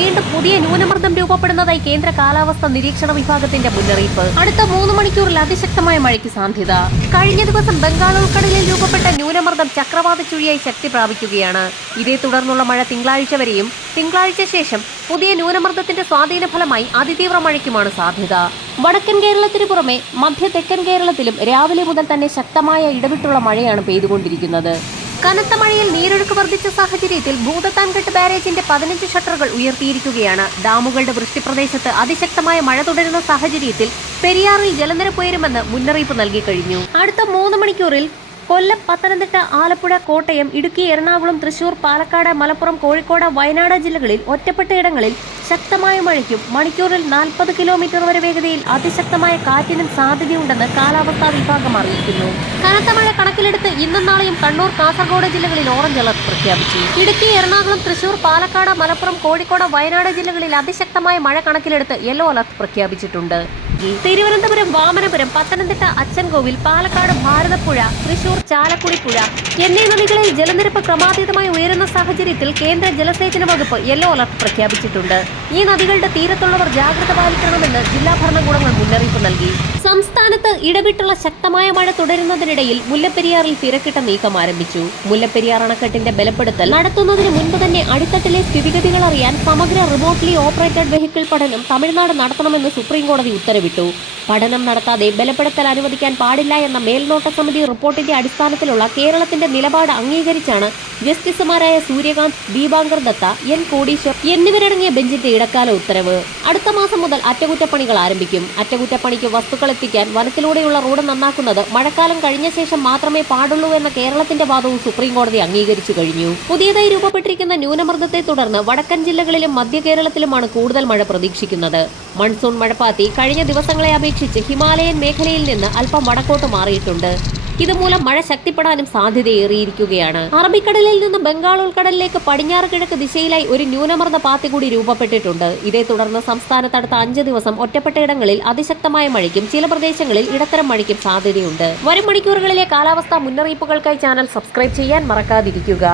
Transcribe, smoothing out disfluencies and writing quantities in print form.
വീണ്ടും പുതിയ ന്യൂനമർദ്ദം രൂപപ്പെടുന്നതായി കേന്ദ്ര കാലാവസ്ഥാ നിരീക്ഷണ വിഭാഗത്തിന്റെ മുന്നറിയിപ്പ്. അടുത്ത 3 മണിക്കൂറിൽ അതിശക്തമായ മഴയ്ക്ക് സാധ്യത. കഴിഞ്ഞ ദിവസം ബംഗാൾ ഉൾക്കടലിൽ രൂപപ്പെട്ട ന്യൂനമർദ്ദം ചക്രവാത ചുഴിയായി ശക്തി പ്രാപിക്കുകയാണ്. ഇതേ തുടർന്നുള്ള മഴ തിങ്കളാഴ്ച വരെയും തിങ്കളാഴ്ച ശേഷം പുതിയ ന്യൂനമർദ്ദത്തിന്റെ സ്വാധീന ഫലമായി അതിതീവ്ര മഴയ്ക്കുമാണ് സാധ്യത. വടക്കൻ കേരളത്തിന് പുറമെ മധ്യ തെക്കൻ കേരളത്തിലും രാവിലെ മുതൽ തന്നെ ശക്തമായ ഇടവിട്ടുള്ള മഴയാണ് പെയ്തുകൊണ്ടിരിക്കുന്നത്. കനത്ത മഴയിൽ നീരൊഴുക്ക് വർദ്ധിച്ച സാഹചര്യത്തിൽ ഭൂതത്താൻകെട്ട് ബാരേജിന്റെ 15 ഷട്ടറുകൾ ഉയർത്തിയിരിക്കുകയാണ്. ഡാമുകളുടെ വൃഷ്ടിപ്രദേശത്ത് അതിശക്തമായ മഴ തുടരുന്ന സാഹചര്യത്തിൽ പെരിയാറിൽ ജലനിരപ്പ് ഉയരുമെന്ന് മുന്നറിയിപ്പ് നൽകി കഴിഞ്ഞു. അടുത്ത 3 മണിക്കൂറിൽ കൊല്ലം, പത്തനംതിട്ട, ആലപ്പുഴ, കോട്ടയം, ഇടുക്കി, എറണാകുളം, തൃശൂർ, പാലക്കാട്, മലപ്പുറം, കോഴിക്കോട്, വയനാട് ജില്ലകളിൽ ഒറ്റപ്പെട്ട ഇടങ്ങളിൽ ശക്തമായ മഴയ്ക്കും മണിക്കൂറിൽ 40 കിലോമീറ്റർ വരെ വേഗതയിൽ അതിശക്തമായ കാറ്റിനും സാധ്യതയുണ്ടെന്ന് കാലാവസ്ഥാ വിഭാഗം അറിയിക്കുന്നു. കനത്ത മഴ കണക്കിലെടുത്ത് ഇന്നും നാളെയും കണ്ണൂർ, കാസർഗോഡ് ജില്ലകളിൽ ഓറഞ്ച് അലർട്ട് പ്രഖ്യാപിച്ചു. ഇടുക്കി, എറണാകുളം, തൃശൂർ, പാലക്കാട്, മലപ്പുറം, കോഴിക്കോട്, വയനാട് ജില്ലകളിൽ അതിശക്തമായ മഴ കണക്കിലെടുത്ത് യെല്ലോ അലർട്ട് പ്രഖ്യാപിച്ചിട്ടുണ്ട്. തിരുവനന്തപുരം, വാമനപുരം, പത്തനംതിട്ട, അച്ചൻകോവിൽ, പാലക്കാട്, ഭാരതപ്പുഴ, തൃശൂർ, ചാലക്കുടി പുഴ എന്നീ നദികളിൽ ജലനിരപ്പ് ക്രമാതീതമായി ഉയരുന്ന സാഹചര്യത്തിൽ കേന്ദ്ര ജലസേചന വകുപ്പ് യെല്ലോ അലർട്ട് പ്രഖ്യാപിച്ചിട്ടുണ്ട്. ഈ നദികളുടെ തീരത്തുള്ളവർ ജാഗ്രത പാലിക്കണമെന്ന് ജില്ലാ ഭരണകൂടങ്ങൾ മുന്നറിയിപ്പ് നൽകി. സംസ്ഥാനത്ത് ഇടവിട്ടുള്ള ശക്തമായ മഴ തുടരുന്നതിനിടയിൽ മുല്ലപ്പെരിയാറിൽ തിരക്കിട്ട നീക്കം ആരംഭിച്ചു. മുല്ലപ്പെരിയാർ അണക്കെട്ടിന്റെ ബലപ്പെടുത്തൽ നടത്തുന്നതിന് മുൻപ് തന്നെ അടിത്തട്ടിലെ സ്ഥിതിഗതികൾ അറിയാൻ സമഗ്ര റിമോട്ട്ലി ഓപ്പറേറ്റഡ് വെഹിക്കിൾ പഠനം തമിഴ്നാട് നടത്തണമെന്ന് സുപ്രീംകോടതി ഉത്തരവിട്ടു. പഠനം നടത്താതെ ബലപ്പെടുത്തൽ അനുവദിക്കാൻ പാടില്ല എന്ന മേൽനോട്ട സമിതി റിപ്പോർട്ടിന്റെ അടിസ്ഥാനത്തിലുള്ള കേരളത്തിന്റെ നിലപാട് അംഗീകരിച്ചാണ് ജസ്റ്റിസുമാരായ സൂര്യകാന്ത്, ദീപാങ്കർ ദത്ത, എൻ കോടീശ്വർ എന്നിവരടങ്ങിയ ബെഞ്ചിന്റെ ഇടക്കാല ഉത്തരവ്. അടുത്ത മാസം മുതൽ അറ്റകുറ്റപ്പണികൾ ആരംഭിക്കും. അറ്റകുറ്റപ്പണിക്ക് വസ്തുക്കൾ എത്തിക്കാൻ വനത്തിലൂടെയുള്ള റോഡ് നന്നാക്കുന്നത് മഴക്കാലം കഴിഞ്ഞ ശേഷം മാത്രമേ പാടുള്ളൂ എന്ന കേരളത്തിന്റെ വാദവും സുപ്രീംകോടതി അംഗീകരിച്ചു കഴിഞ്ഞു. പുതിയതായി രൂപപ്പെട്ടിരിക്കുന്ന ന്യൂനമർദ്ദത്തെ തുടർന്ന് വടക്കൻ ജില്ലകളിലും മധ്യ കേരളത്തിലുമാണ് കൂടുതൽ മഴ പ്രതീക്ഷിക്കുന്നത്. മൺസൂൺ മഴപ്പാത്തി കഴിഞ്ഞ ദിവസങ്ങളെ അപേക്ഷിച്ച് ഹിമാലയൻ മേഖലയിൽ നിന്ന് അല്പം വടക്കോട്ട് മാറിയിട്ടുണ്ട്. ഇതുമൂലം മഴ ശക്തിപ്പെടാനും സാധ്യതയേറിയിരിക്കുകയാണ്. അറബിക്കടലിൽ നിന്ന് ബംഗാൾ ഉൾക്കടലിലേക്ക് പടിഞ്ഞാറ് കിഴക്ക് ദിശയിലായി ഒരു ന്യൂനമർദ്ദ പാത്തി കൂടി രൂപപ്പെട്ടിട്ടുണ്ട്. ഇതേ തുടർന്ന് സംസ്ഥാനത്ത് അടുത്ത 5 ദിവസം ഒറ്റപ്പെട്ടയിടങ്ങളിൽ അതിശക്തമായ മഴയ്ക്കും ചില പ്രദേശങ്ങളിൽ ഇടത്തരം മഴയ്ക്കും സാധ്യതയുണ്ട്. വരും മണിക്കൂറുകളിലെ കാലാവസ്ഥാ മുന്നറിയിപ്പുകൾക്കായി ചാനൽ സബ്സ്ക്രൈബ് ചെയ്യാൻ മറക്കാതിരിക്കുക.